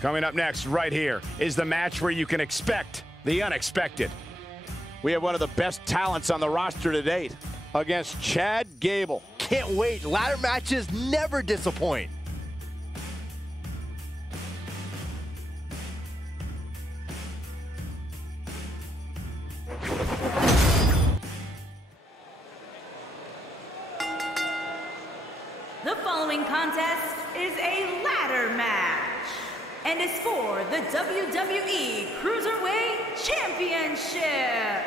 Coming up next, right here, is the match where you can expect the unexpected. We have one of the best talents on the roster to date against Chad Gable. Can't wait. Ladder matches never disappoint. The following contest is a ladder match and is for the WWE Cruiserweight Championship.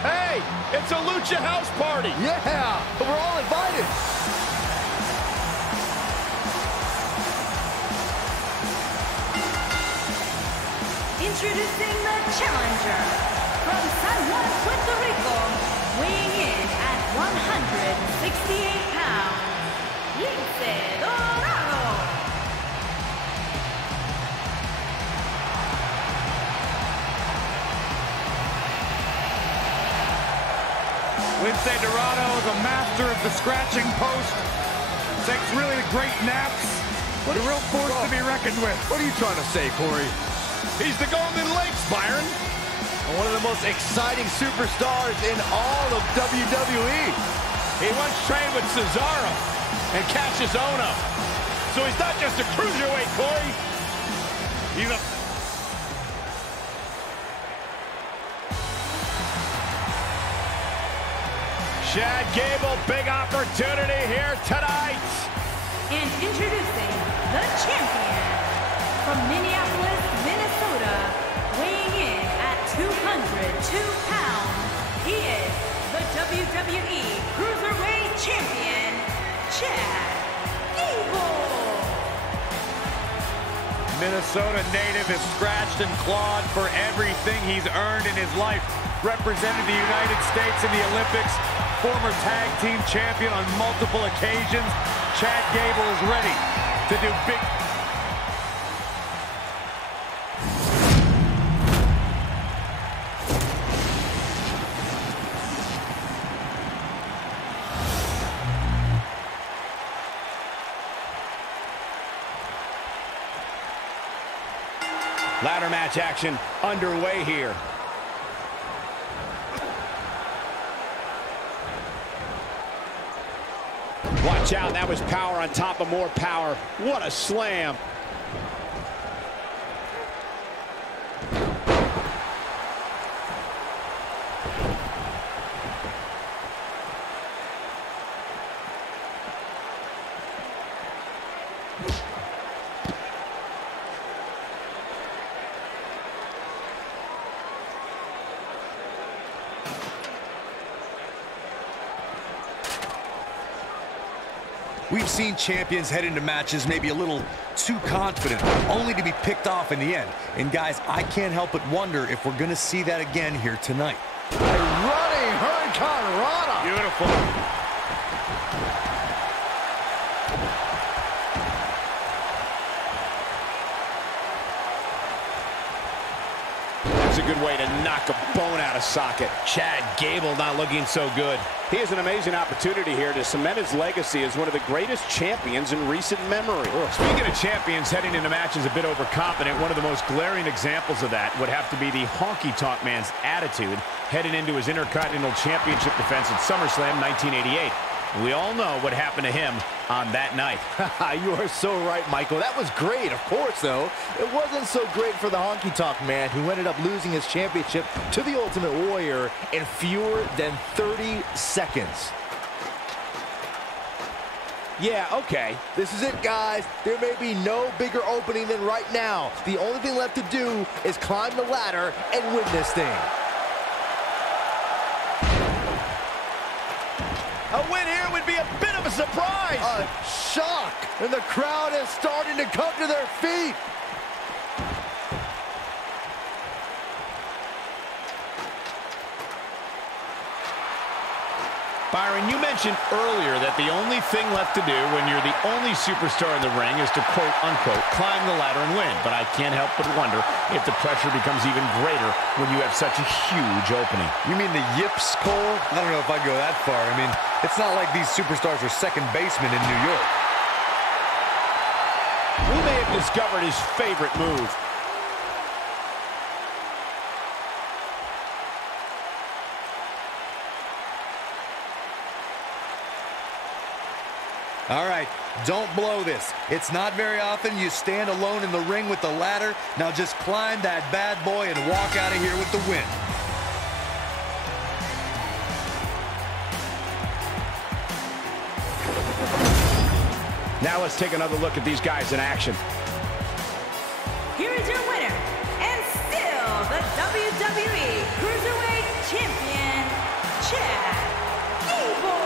Hey, it's a Lucha House Party. Yeah, we're all invited. Introducing the challenger from San Juan, Puerto Rico, weighing in at 168 pounds, Lince Dorado. Lince Dorado is a master of the scratching post. Takes really great naps. What a real force to be reckoned with. What are you trying to say, Corey? He's the Golden Lakes, Byron. One of the most exciting superstars in all of WWE. He once trained with Cesaro and Cassius Ohno. So he's not just a cruiserweight, Corey. He's a... Chad Gable, big opportunity here tonight. And introducing the champion from Minneapolis, Minnesota, weighing in at 202 pounds, he is the WWE Cruiserweight Champion, Chad Gable. Minnesota native is scratched and clawed for everything he's earned in his life. Represented the United States in the Olympics, former tag team champion on multiple occasions. Chad Gable is ready to do big... Ladder match action underway here. Watch out, that was power on top of more power. What a slam. We've seen champions head into matches maybe a little too confident, only to be picked off in the end. And guys, I can't help but wonder if we're gonna see that again here tonight. A running Hurricane Rana. Beautiful. That's a good way to knock a bone out of socket. Chad Gable not looking so good. He has an amazing opportunity here to cement his legacy as one of the greatest champions in recent memory. Speaking of champions heading into matches a bit overconfident, one of the most glaring examples of that would have to be the honky-tonk man's attitude heading into his Intercontinental Championship defense at SummerSlam 1988. We all know what happened to him on that night. You are so right, Michael. That was great, of course, though. It wasn't so great for the honky-tonk man, who ended up losing his championship to the Ultimate Warrior in fewer than 30 seconds. Yeah, okay. This is it, guys. There may be no bigger opening than right now. The only thing left to do is climb the ladder and win this thing. A win here would be a bit of a surprise. A shock, and the crowd is starting to come to their feet. Byron, you mentioned earlier that the only thing left to do when you're the only superstar in the ring is to quote-unquote climb the ladder and win. But I can't help but wonder if the pressure becomes even greater when you have such a huge opening. You mean the yips, Cole? I don't know if I'd go that far. I mean, it's not like these superstars are second basemen in New York. We may have discovered his favorite move. All right, don't blow this. It's not very often you stand alone in the ring with the ladder. Now just climb that bad boy and walk out of here with the win. Now let's take another look at these guys in action. Here is your winner, and still the WWE Cruiserweight Champion, Chad Gable.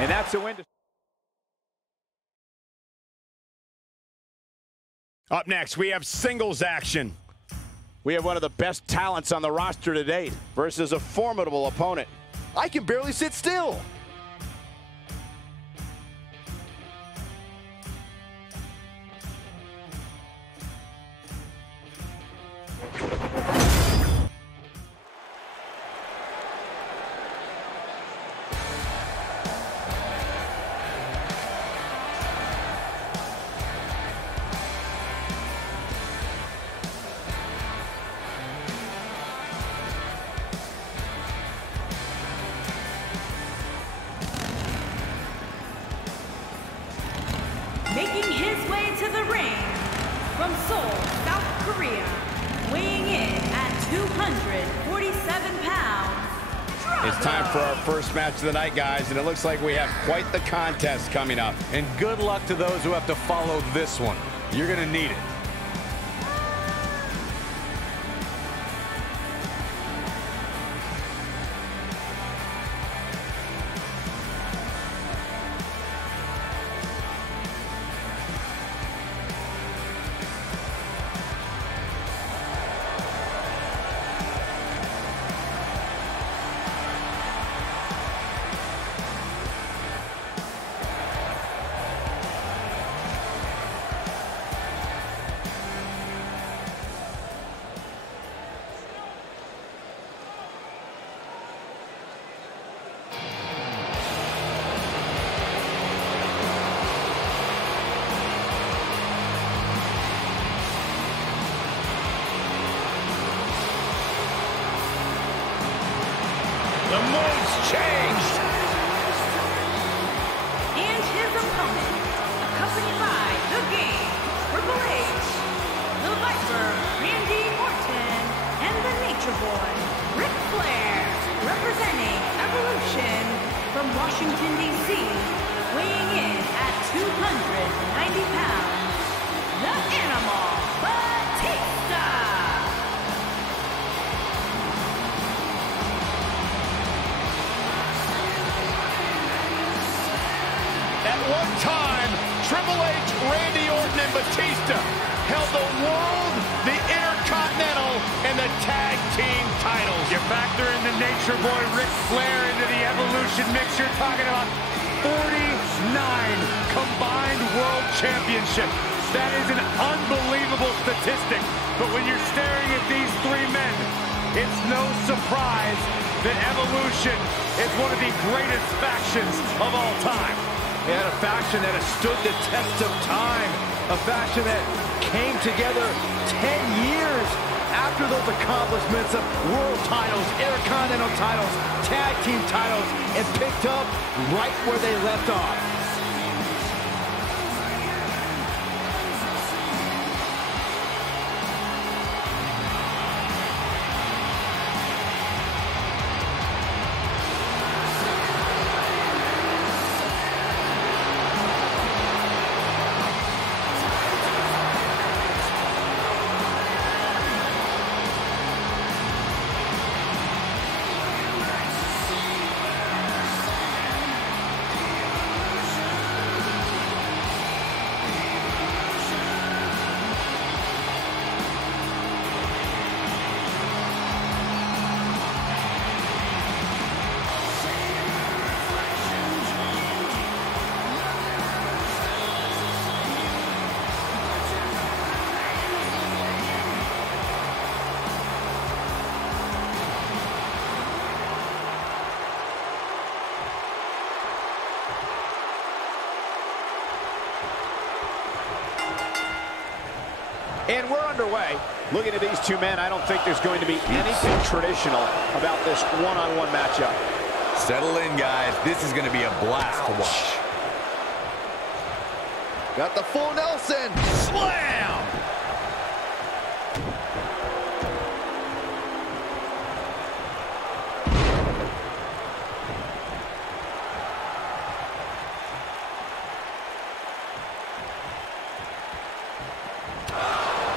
And that's a win. Up next, we have singles action. We have one of the best talents on the roster to date versus a formidable opponent. I can barely sit still. Making his way to the ring from Seoul, South Korea, weighing in at 247 pounds. It's time for our first match of the night, guys, and it looks like we have quite the contest coming up. And good luck to those who have to follow this one. You're going to need it. The move's changed. And his opponent, accompanied by The Game, Triple H, The Viper, Randy Orton, and the Nature Boy, Ric Flair, representing Evolution from Washington, D.C., weighing in at 290 pounds, the Animal Batista. At one time, Triple H, Randy Orton, and Batista held the world, the Intercontinental, and the Tag Team titles. You factor in the Nature Boy Ric Flair into the Evolution mix, you're talking about 49 combined world championships. That is an unbelievable statistic. But when you're staring at these three men, it's no surprise that Evolution is one of the greatest factions of all time. And a faction that has stood the test of time. A faction that came together 10 years after those accomplishments of world titles, intercontinental titles, tag team titles, and picked up right where they left off. And we're underway. Looking at these two men, I don't think there's going to be anything traditional about this one-on-one matchup. Settle in, guys. This is going to be a blast to watch. Got the full Nelson. Slam!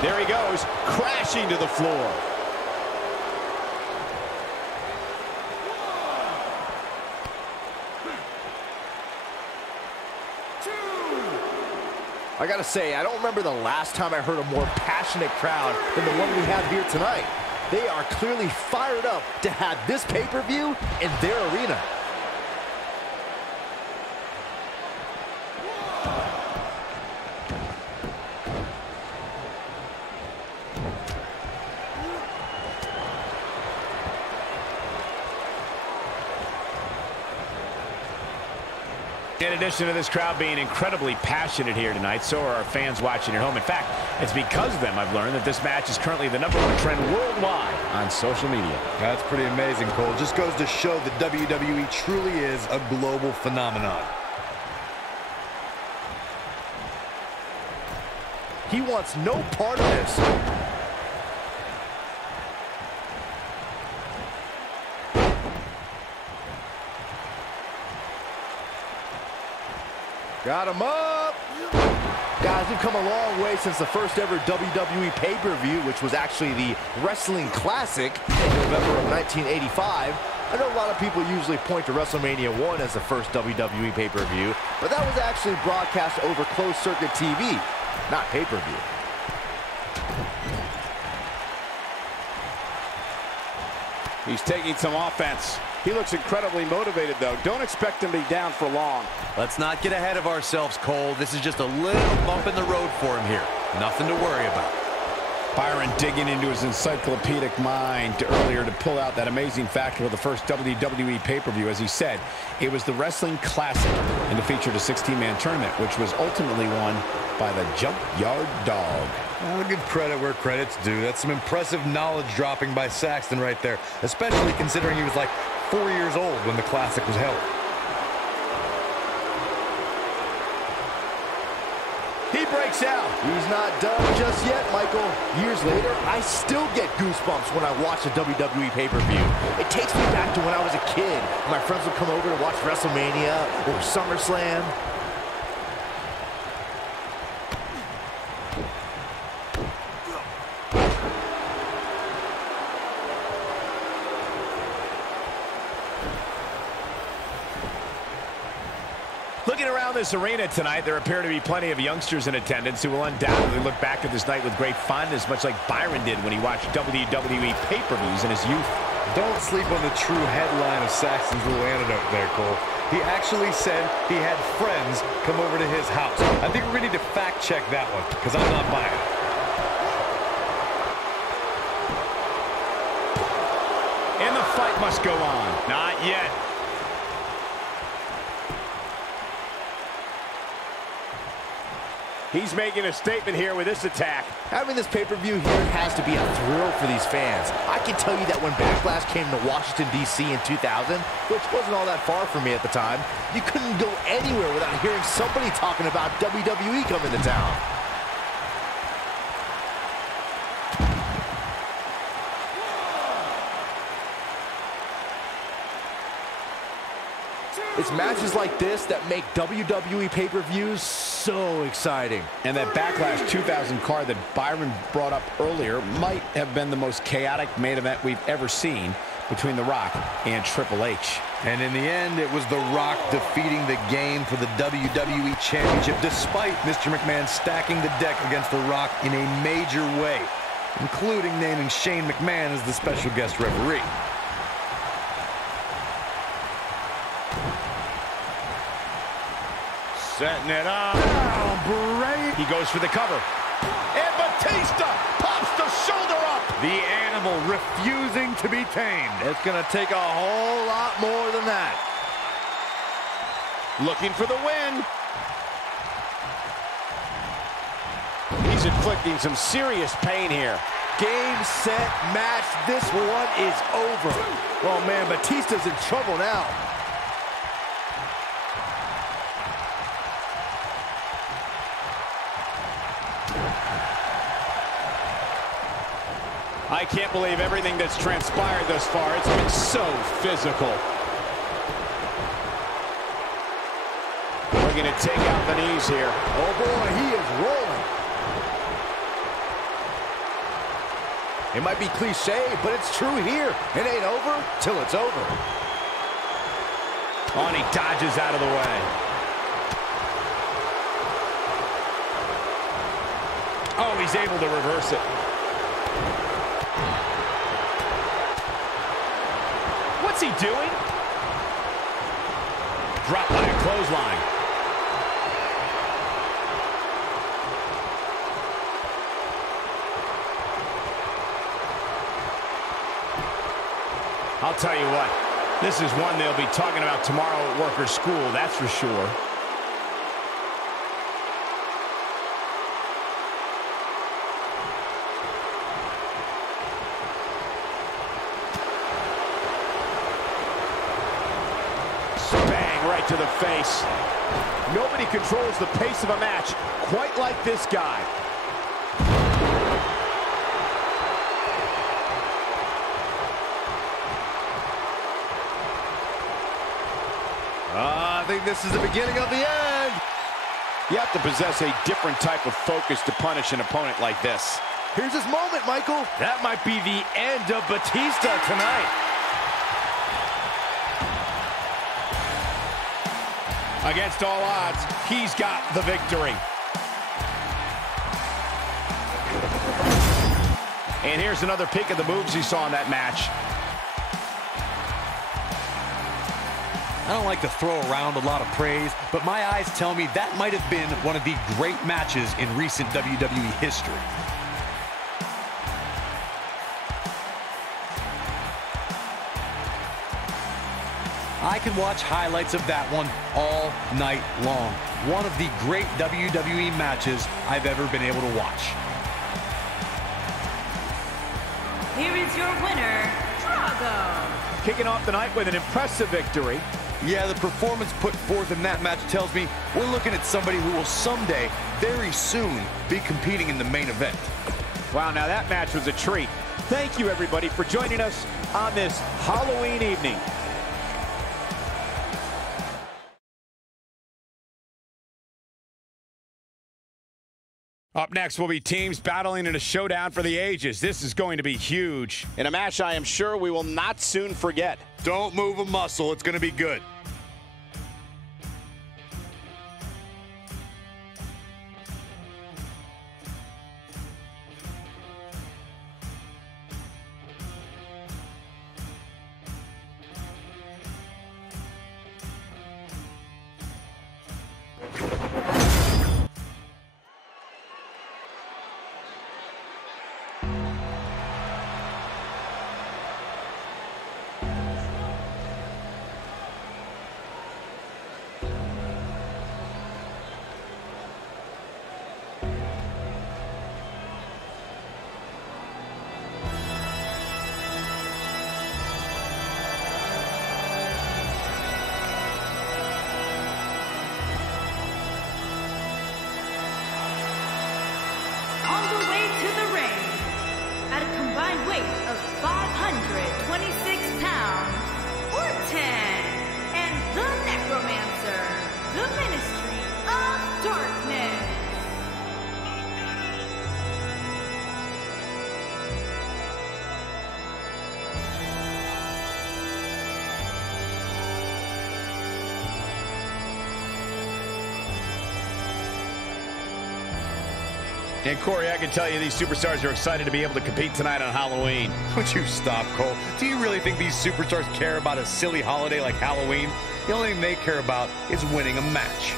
There he goes, crashing to the floor. I gotta say, I don't remember the last time I heard a more passionate crowd than the one we have here tonight. They are clearly fired up to have this pay-per-view in their arena. In addition to this crowd being incredibly passionate here tonight, so are our fans watching at home. In fact, it's because of them I've learned that this match is currently the #1 trend worldwide on social media. That's pretty amazing, Cole. Just goes to show that WWE truly is a global phenomenon. He wants no part of this. Got him up. Guys, we've come a long way since the first ever WWE pay-per-view, which was actually the Wrestling Classic in November of 1985. I know a lot of people usually point to WrestleMania 1 as the first WWE pay-per-view, but that was actually broadcast over closed-circuit TV, not pay-per-view. He's taking some offense. He looks incredibly motivated, though. Don't expect him to be down for long. Let's not get ahead of ourselves, Cole. This is just a little bump in the road for him here. Nothing to worry about. Byron digging into his encyclopedic mind earlier to pull out that amazing fact of the first WWE pay-per-view. As he said, it was the Wrestling Classic, and it featured a 16-man tournament, which was ultimately won by the Junkyard Dog. I'll give credit where credit's due. That's some impressive knowledge dropping by Saxton right there, especially considering he was like 4 years old when the Classic was held. He breaks out. He's not done just yet, Michael. Years later, I still get goosebumps when I watch a WWE pay-per-view. It takes me back to when I was a kid. My friends would come over to watch WrestleMania or SummerSlam. Looking around this arena tonight, there appear to be plenty of youngsters in attendance who will undoubtedly look back at this night with great fondness, much like Byron did when he watched WWE pay-per-views in his youth. Don't sleep on the true headline of Saxton's little anecdote there, Cole. He actually said he had friends come over to his house. I think we're going to need to fact-check that one, because I'm not buying it. And the fight must go on. Not yet. He's making a statement here with this attack. Having this pay-per-view here has to be a thrill for these fans. I can tell you that when Backlash came to Washington, D.C. in 2000, which wasn't all that far from me at the time, you couldn't go anywhere without hearing somebody talking about WWE coming to town. It's matches like this that make WWE pay-per-views so exciting. And that Backlash 2000 card that Byron brought up earlier might have been the most chaotic main event we've ever seen between The Rock and Triple H. And in the end, it was The Rock defeating the game for the WWE Championship, despite Mr. McMahon stacking the deck against The Rock in a major way, including naming Shane McMahon as the special guest referee. Setting it up. Oh, great. He goes for the cover. And Batista pops the shoulder up. The animal refusing to be tamed. It's going to take a whole lot more than that. Looking for the win. He He's inflicting some serious pain here. Game, set, match. This one is over. Oh, man, Batista's in trouble now. I can't believe everything that's transpired thus far. It's been so physical. Looking to take out the knees here. Oh, boy, he is rolling. It might be cliche, but it's true here. It ain't over till it's over. Oh, and he dodges out of the way. Oh, he's able to reverse it. What's he doing? Dropped by a clothesline. I'll tell you what, this is one they'll be talking about tomorrow at Workers' School, that's for sure. Bang, right to the face. Nobody controls the pace of a match quite like this guy. I think this is the beginning of the end. You have to possess a different type of focus to punish an opponent like this. Here's his moment, Michael. That might be the end of Batista tonight. Against all odds, he's got the victory. And here's another peek at the moves he saw in that match. I don't like to throw around a lot of praise, but my eyes tell me that might have been one of the great matches in recent WWE history. I can watch highlights of that one all night long. One of the great WWE matches I've ever been able to watch. Here is your winner, Drago. Kicking off the night with an impressive victory. Yeah, the performance put forth in that match tells me we're looking at somebody who will someday, very soon, be competing in the main event. Wow, now that match was a treat. Thank you, everybody, for joining us on this Halloween evening. Up next will be teams battling in a showdown for the ages. This is going to be huge. In a match I am sure we will not soon forget. Don't move a muscle. It's going to be good. On the way to the ring, at a combined weight of 526 pounds, Orton and the Necromancer, the Ministry of Darkness. And Corey, I can tell you these superstars are excited to be able to compete tonight on Halloween. Would you stop, Cole? Do you really think these superstars care about a silly holiday like Halloween? The only thing they care about is winning a match.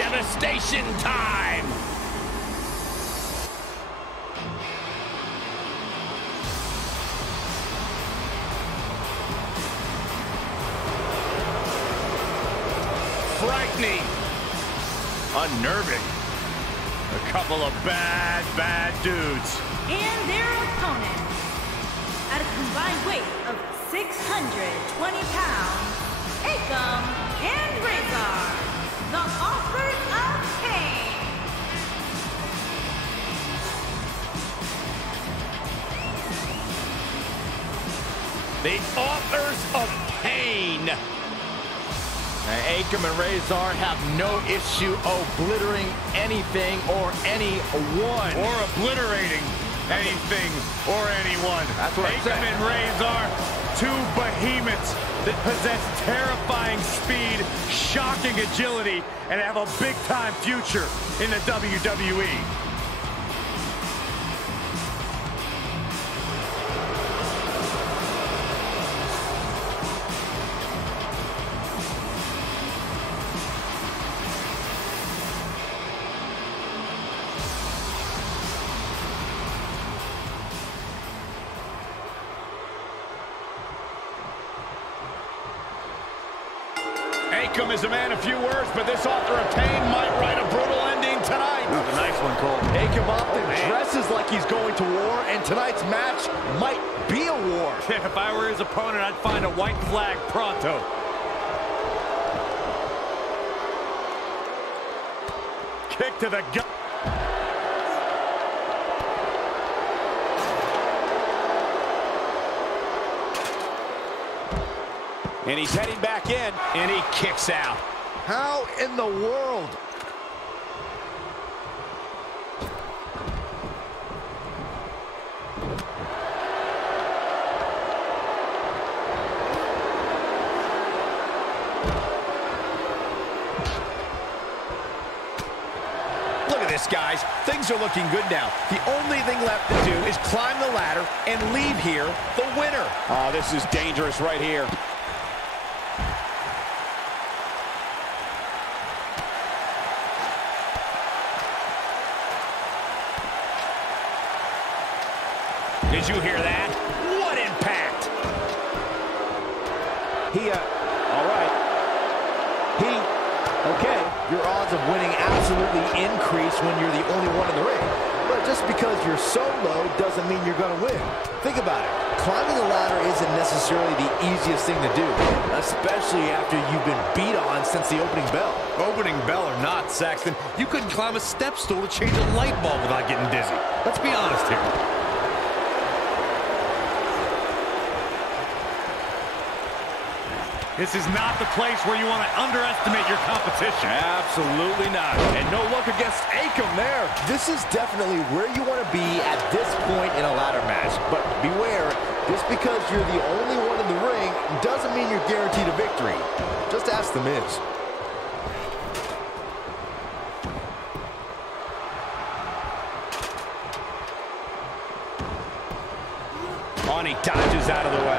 devastation time. Frightening. Unnerving. A couple of bad dudes. And their opponent, at a combined weight of 620 pounds, CAW and Razor, the Authors of Pain. The Authors of Pain. CAW and Razor have no issue obliterating anything or anyone. Or obliterating anything or anyone. That's what I'm CAW saying. and Razor, two behemoths that possess terrifying speed, shocking agility, and have a big-time future in the WWE. CAW is a man of few words, but this Author of Pain might write a brutal ending tonight. That was a nice one, Cole. CAW often dresses like he's going to war, and tonight's match might be a war. If I were his opponent, I'd find a white flag pronto. Kick to the gut. And he's heading back in, and he kicks out. How in the world? Look at this, guys. Things are looking good now. The only thing left to do is climb the ladder and leave here the winner. Oh, this is dangerous right here. Did you hear that? What impact! All right. Okay, your odds of winning absolutely increase when you're the only one in the ring. But just because you're so low doesn't mean you're going to win. Think about it. Climbing the ladder isn't necessarily the easiest thing to do, especially after you've been beat on since the opening bell. Opening bell or not, Saxton, you couldn't climb a step stool to change a light bulb without getting dizzy. Let's be honest here. This is not the place where you want to underestimate your competition. Absolutely not. And no luck against CAW there. This is definitely where you want to be at this point in a ladder match. But beware, just because you're the only one in the ring doesn't mean you're guaranteed a victory. Just ask The Miz. Oh, and he dodges out of the way.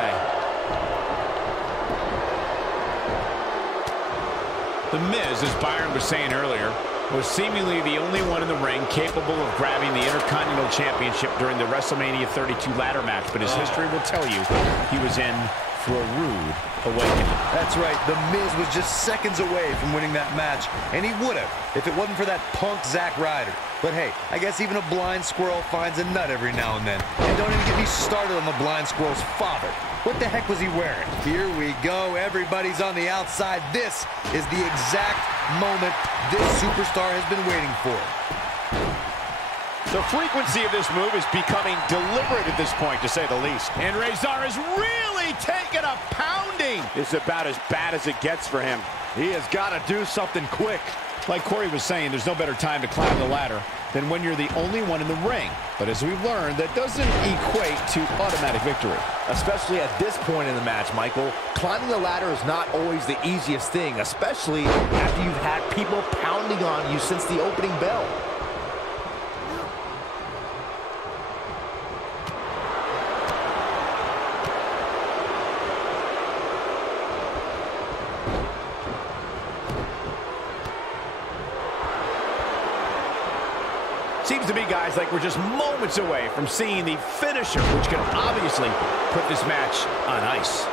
The Miz, as Byron was saying earlier, was seemingly the only one in the ring capable of grabbing the Intercontinental Championship during the WrestleMania 32 ladder match, but his history will tell you he was in for a rude awakening. That's right, The Miz was just seconds away from winning that match, and he would have if it wasn't for that punk Zack Ryder. But hey, I guess even a blind squirrel finds a nut every now and then. And don't even get me started on the blind squirrel's father. What the heck was he wearing? Here we go. Everybody's on the outside. This is the exact moment this superstar has been waiting for. The frequency of this move is becoming deliberate at this point, to say the least. And Razor is really taking a pounding. It's about as bad as it gets for him. He has got to do something quick. Like Corey was saying, there's no better time to climb the ladder than when you're the only one in the ring. But as we've learned, that doesn't equate to automatic victory. Especially at this point in the match, Michael. Climbing the ladder is not always the easiest thing, especially after you've had people pounding on you since the opening bell. Seems to be, guys, like we're just moments away from seeing the finisher, which can obviously put this match on ice.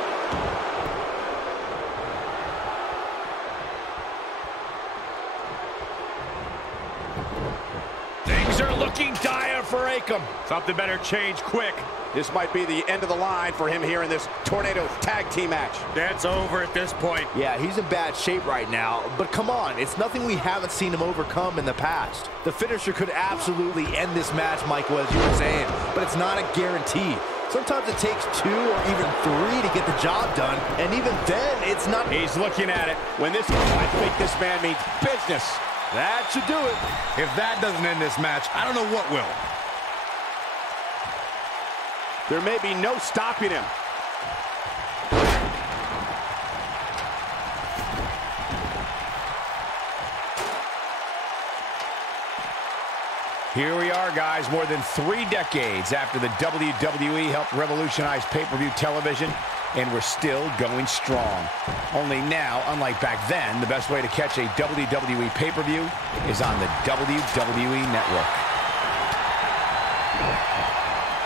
Things are looking dire for Akam. Something better change quick. This might be the end of the line for him here in this Tornado tag team match. That's over at this point. Yeah, he's in bad shape right now, but come on, it's nothing we haven't seen him overcome in the past. The finisher could absolutely end this match, Michael, as you were saying, but it's not a guarantee. Sometimes it takes 2 or even 3 to get the job done, and even then, it's not... He's looking at it. I think this man means business. That should do it. If that doesn't end this match, I don't know what will. There may be no stopping him. Here we are, guys, more than 3 decades after the WWE helped revolutionize pay-per-view television, and we're still going strong. Only now, unlike back then, the best way to catch a WWE pay-per-view is on the WWE Network.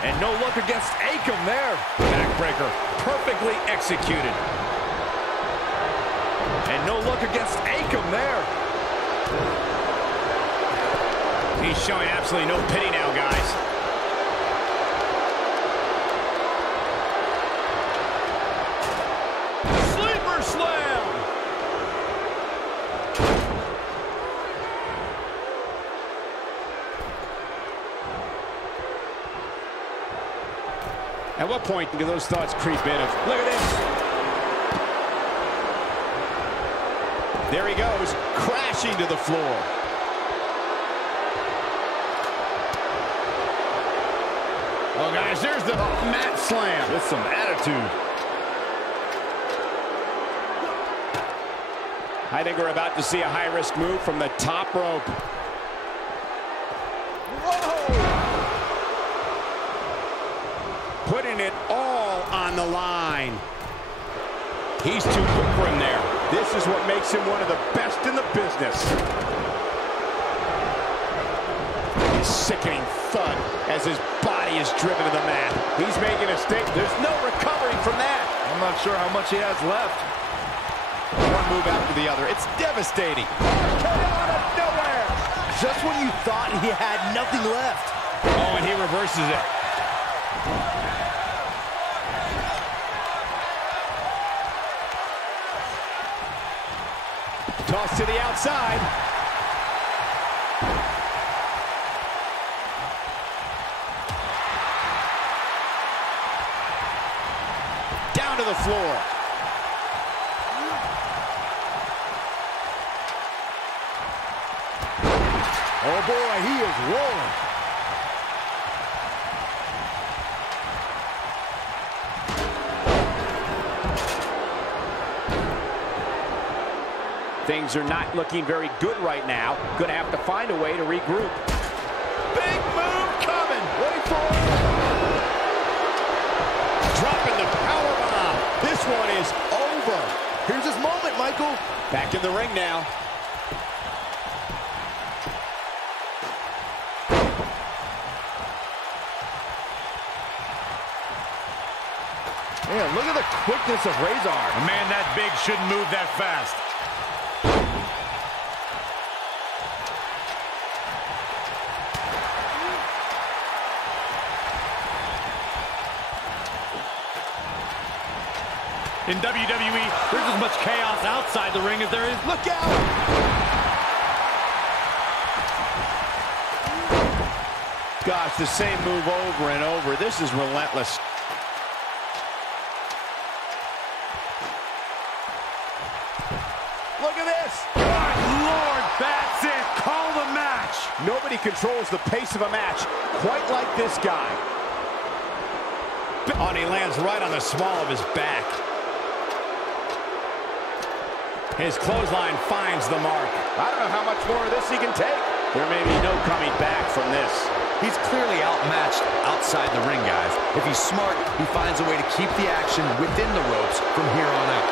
And no look against Akam there. Backbreaker, perfectly executed. And no look against Akam there. He's showing absolutely no pity now, guys. Sleeper slam! At what point do those thoughts creep in of, look at this? There he goes, crashing to the floor. Oh, guys, there's the mat slam. With some attitude. I think we're about to see a high-risk move from the top rope. Putting it all on the line. He's too quick for him there. This is what makes him one of the best in the business. A sickening thud as his body is driven to the mat. He's making a statement. There's no recovering from that. I'm not sure how much he has left. One move after the other. It's devastating. RKO out of nowhere. Just when you thought he had nothing left. Oh, and he reverses it. Toss to the outside. Down to the floor. Oh boy, he is rolling. Things are not looking very good right now. Gonna have to find a way to regroup. Big move coming. Wait for it. Dropping the powerbomb. This one is over. Here's his moment, Michael. Back in the ring now. Man, look at the quickness of Ray's arm. A man that big shouldn't move that fast. In WWE, there's as much chaos outside the ring as there is. Look out! Gosh, the same move over and over. This is relentless. Look at this! Good Lord, that's it! Call the match! Nobody controls the pace of a match quite like this guy. Oh, and he lands right on the small of his back. His clothesline finds the mark. I don't know how much more of this he can take. There may be no coming back from this. He's clearly outmatched outside the ring, guys. If he's smart, he finds a way to keep the action within the ropes from here on out.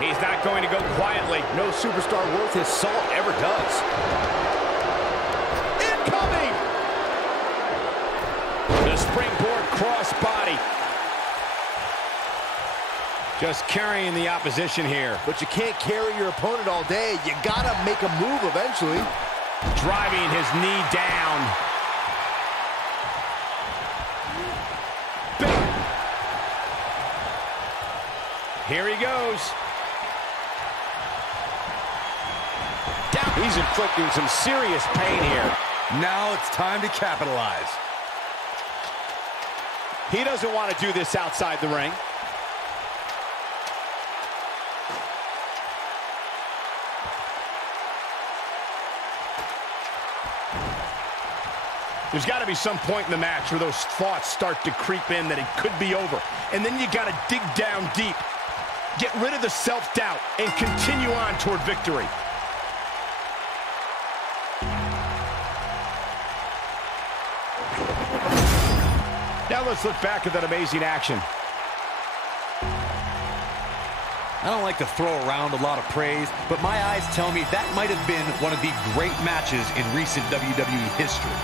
He's not going to go quietly. No superstar worth his salt ever does. Incoming! The springboard crossbody. Just carrying the opposition here. But you can't carry your opponent all day. You gotta make a move eventually. Driving his knee down. Big. Here he goes. Down. He's inflicting some serious pain here. Now it's time to capitalize. He doesn't want to do this outside the ring. There's got to be some point in the match where those thoughts start to creep in that it could be over. And then you got to dig down deep. Get rid of the self-doubt and continue on toward victory. Now let's look back at that amazing action. I don't like to throw around a lot of praise, but my eyes tell me that might have been one of the great matches in recent WWE history.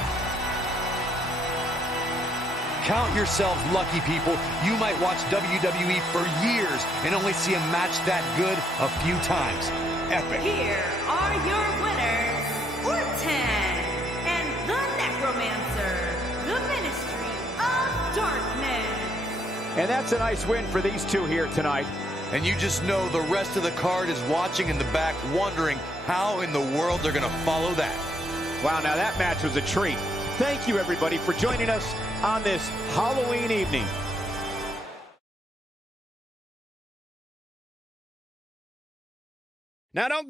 Count yourselves lucky, people. You might watch WWE for years and only see a match that good a few times. Epic. Here are your winners, Orton and the Necromancer, the Ministry of Darkness. And that's a nice win for these two here tonight. And you just know the rest of the card is watching in the back, wondering how in the world they're going to follow that. Wow, now that match was a treat. Thank you, everybody, for joining us on this Halloween evening. Now, don't go.